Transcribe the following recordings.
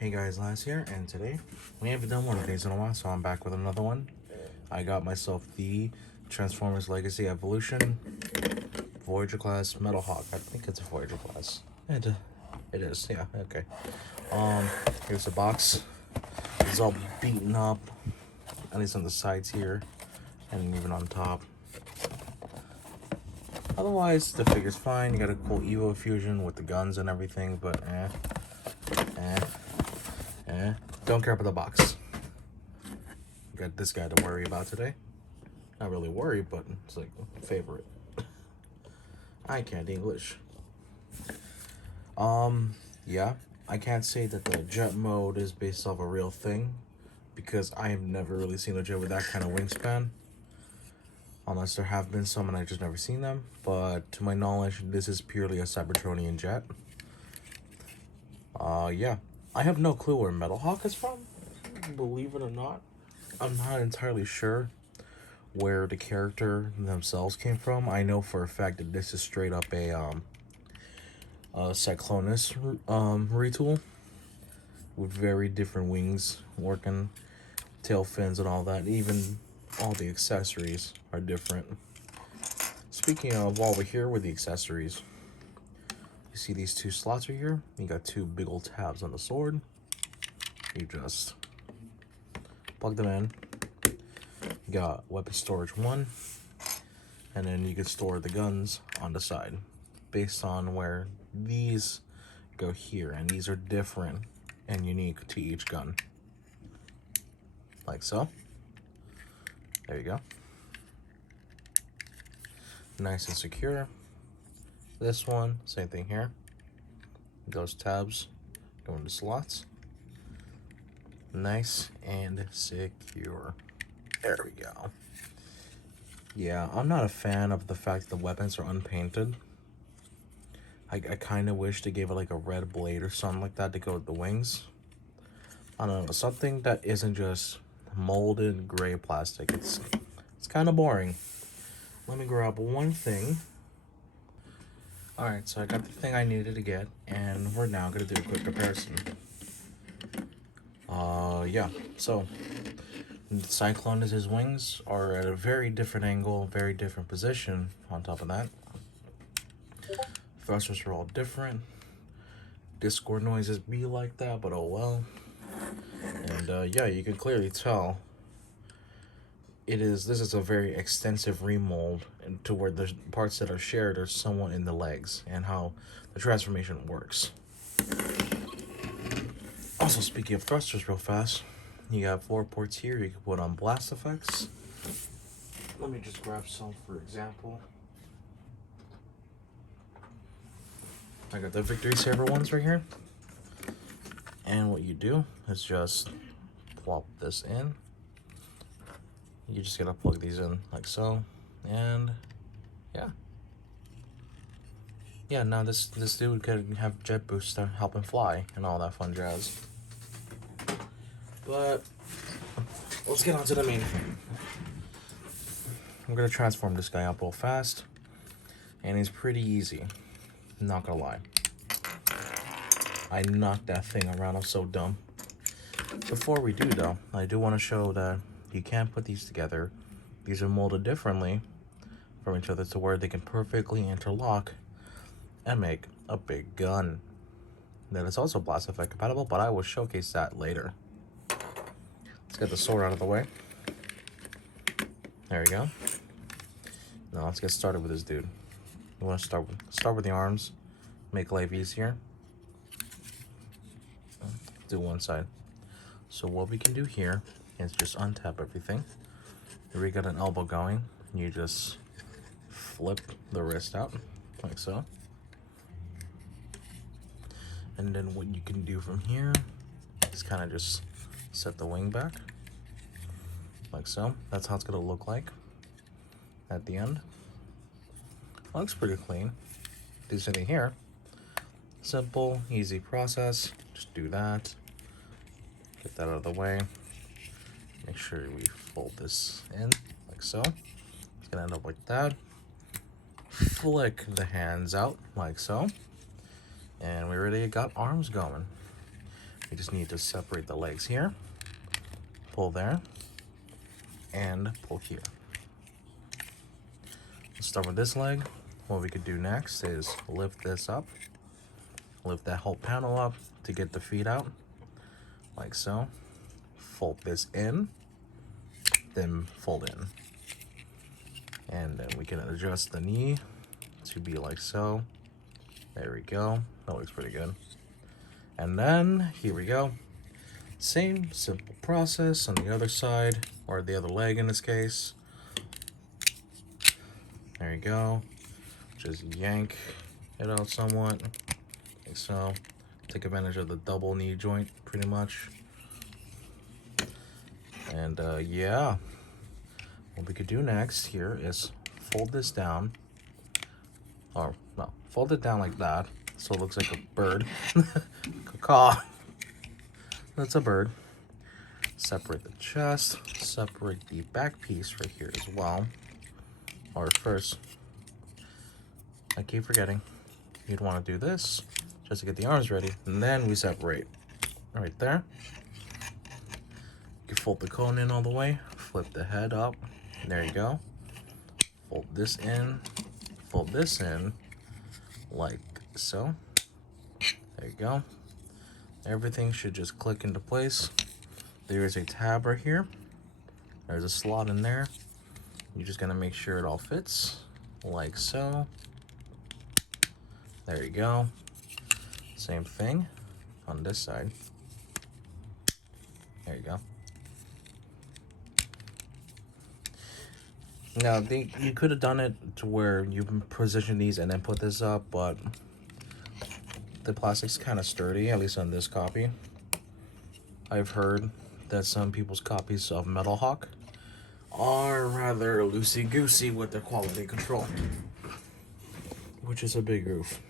Hey guys, Laz here, and today we haven't done one of these in a while, so I'm back with another one. I got myself the Transformers Legacy Evolution Voyager class Metalhawk. I think it's a Voyager class. It is, yeah, okay. Here's the box. It's all beaten up, at least on the sides here, and even on top. Otherwise, the figure's fine. You got a cool Evo fusion with the guns and everything, but don't care about the box. Got this guy to worry about today. Not really worry, but it's like a favorite. I can't English. Yeah, I can't say that the jet mode is based off a real thing because I have never really seen a jet with that kind of wingspan. Unless there have been some and I've just never seen them. But to my knowledge, this is purely a Cybertronian jet. Yeah. I have no clue where Metalhawk is from, believe it or not. I'm not entirely sure where the character themselves came from. I know for a fact that this is straight up a Cyclonus retool with very different wings working, tail fins and all that. Even all the accessories are different. Speaking of, while we're here with the accessories, you see these two slots right here? You got two big old tabs on the sword. You just plug them in. You got weapon storage 1, and then you can store the guns on the side based on where these go here, and these are different and unique to each gun, like so. There you go, nice and secure. This one, same thing here. Those tabs go into slots, nice and secure. There we go. Yeah, I'm not a fan of the fact that the weapons are unpainted. I kind of wish they gave it like a red blade or something like that to go with the wings. I don't know, something that isn't just molded gray plastic. It's kind of boring. Let me grab one thing. Alright, so I got the thing I needed to get, and we're now going to do a quick comparison. Yeah, so Cyclonus' wings are at a very different angle, very different position on top of that. Thrusters are all different. Discord noises be like that, but oh well. And yeah, you can clearly tell this is a very extensive remold to where the parts that are shared are somewhat in the legs and how the transformation works. Also, speaking of thrusters real fast, you got 4 ports here you can put on blast effects. Let me just grab some for example. I got the Victory Saber ones right here. And what you do is just plop this in. You just gotta plug these in like so. And yeah, now this dude could have jet boost to help him fly and all that fun jazz. But let's get on to the main thing. I'm gonna transform this guy up real fast, and he's pretty easy, not gonna lie. I knocked that thing around, I'm so dumb. Before we do though, I do want to show that you can't put these together. These are molded differently from each other to where they can perfectly interlock and make a big gun. That is also blast effect compatible, but I will showcase that later. Let's get the sword out of the way. There we go. Now let's get started with this dude. You want to start with the arms, make life easier. Do one side. So what we can do here is just untap everything. Here we got an elbow going. You just flip the wrist out like so. And then what you can do from here is kind of just set the wing back like so. That's how it's gonna look like at the end. Looks pretty clean. Do something here. Simple, easy process. Just do that. Get that out of the way. Make sure we fold this in like so. It's gonna end up like that. Flick the hands out like so. And we already got arms going. You just need to separate the legs here, pull there, and pull here. Let's start with this leg. What we could do next is lift this up, lift that whole panel up to get the feet out, like so. Fold this in, then fold in. And then we can adjust the knee to be like so. There we go. That looks pretty good. And then, here we go. Same simple process on the other side, or the other leg in this case. There you go. Just yank it out somewhat, like so. Take advantage of the double knee joint, pretty much. And yeah, what we could do next here is fold this down, or no, fold it down like that, so it looks like a bird. Caw. That's a bird. Separate the chest, separate the back piece right here as well. Or first, I keep forgetting, you'd want to do this just to get the arms ready, and then we separate right there. You fold the cone in all the way, flip the head up, there you go. Fold this in, like so. There you go. Everything should just click into place. There is a tab right here. There's a slot in there. You're just gonna make sure it all fits, like so. There you go. Same thing on this side. There you go. Now, you could have done it to where you position these and then put this up, but the plastic's kind of sturdy, at least on this copy. I've heard that some people's copies of Metalhawk are rather loosey-goosey with their quality control, which is a big oof.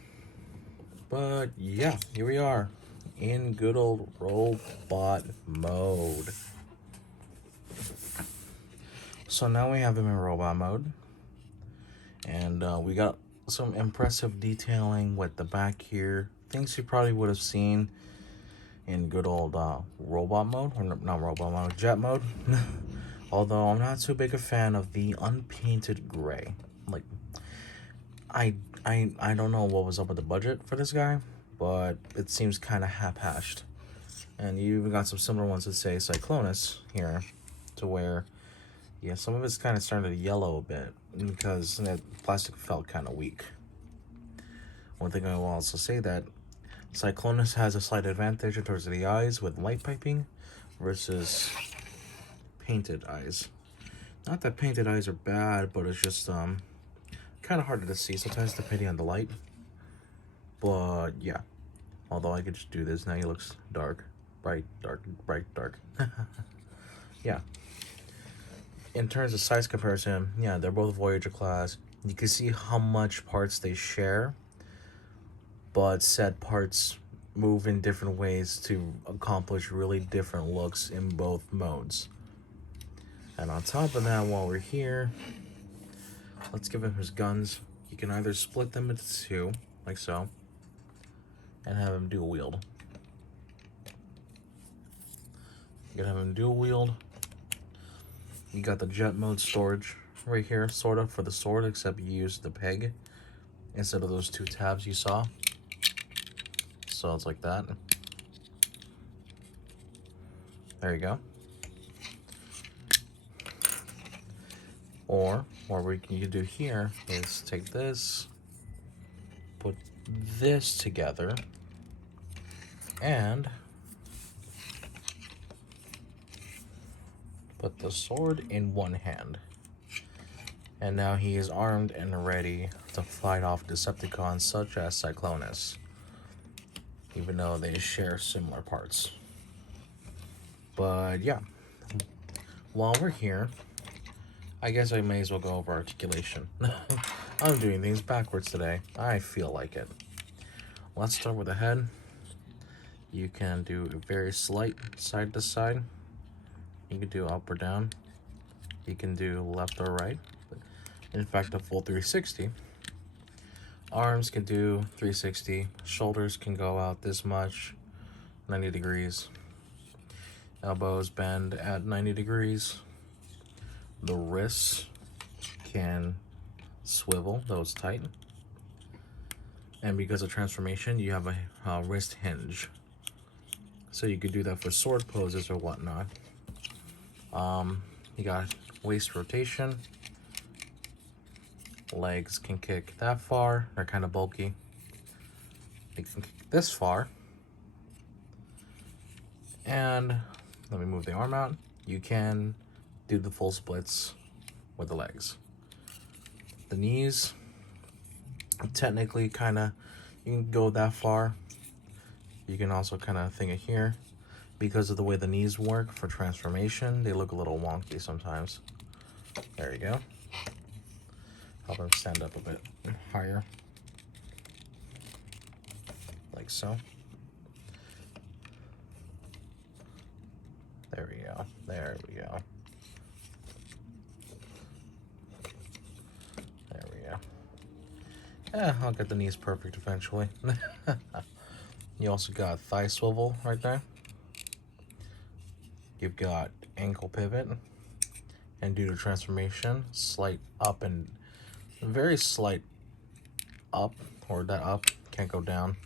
But yeah, here we are in good old robot mode. So now we have him in robot mode, and we got some impressive detailing with the back here. Things you probably would have seen in good old robot mode, or not robot mode, jet mode. Although I'm not too big a fan of the unpainted gray. Like, I don't know what was up with the budget for this guy, but it seems kind of half-hashed. And you even got some similar ones that say Cyclonus here, to where, yeah, some of it's kind of starting to yellow a bit because that plastic felt kind of weak. One thing I will also say that Cyclonus has a slight advantage towards the eyes with light piping versus painted eyes. Not that painted eyes are bad, but it's just kind of harder to see sometimes depending on the light. But yeah, although I could just do this now, he looks dark, bright, dark, bright, dark. Yeah. In terms of size comparison, yeah, they're both Voyager class. You can see how much parts they share, but said parts move in different ways to accomplish really different looks in both modes. And on top of that, while we're here, let's give him his guns. You can either split them into two, like so, and have him dual wield. You can have him dual wield. You got the jet mode storage right here, sort of, for the sword, except you use the peg instead of those two tabs you saw. So it's like that. There you go. Or what we can do here is take this, put this together, and put the sword in one hand. And now he is armed and ready to fight off Decepticons such as Cyclonus, even though they share similar parts. But yeah, while we're here, I guess I may as well go over articulation. I'm doing things backwards today. I feel like it. Let's start with the head. You can do a very slight side to side. You can do up or down. You can do left or right. In fact, a full 360. Arms can do 360. Shoulders can go out this much. 90 degrees. Elbows bend at 90 degrees. The wrists can swivel, though it's tight. And because of transformation, you have a wrist hinge. So you could do that for sword poses or whatnot. You got waist rotation. Legs can kick that far. They're kind of bulky. They can kick this far. And let me move the arm out. You can do the full splits with the legs. The knees, technically kind of, you can go that far. You can also kind of think of here. Because of the way the knees work for transformation, they look a little wonky sometimes. There you go. Help them stand up a bit higher. Like so. There we go. There we go. There we go. Yeah, I'll get the knees perfect eventually. You also got thigh swivel right there. You've got ankle pivot. And due to transformation, slight up and very slight up, or that up can't go down.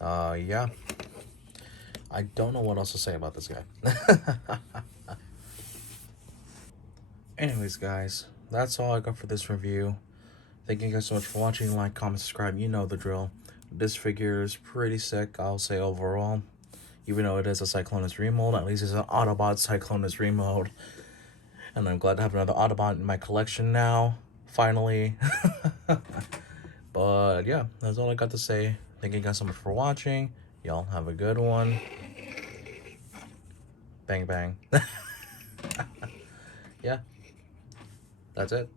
Yeah. I don't know what else to say about this guy. Anyways, guys, that's all I got for this review. Thank you guys so much for watching. Like, comment, subscribe. You know the drill. This figure is pretty sick, I'll say, overall. Even though it is a Cyclonus remold, at least it's an Autobot Cyclonus remold. And I'm glad to have another Autobot in my collection now, finally. But yeah, that's all I got to say. Thank you guys so much for watching. Y'all have a good one. Bang, bang. Yeah, that's it.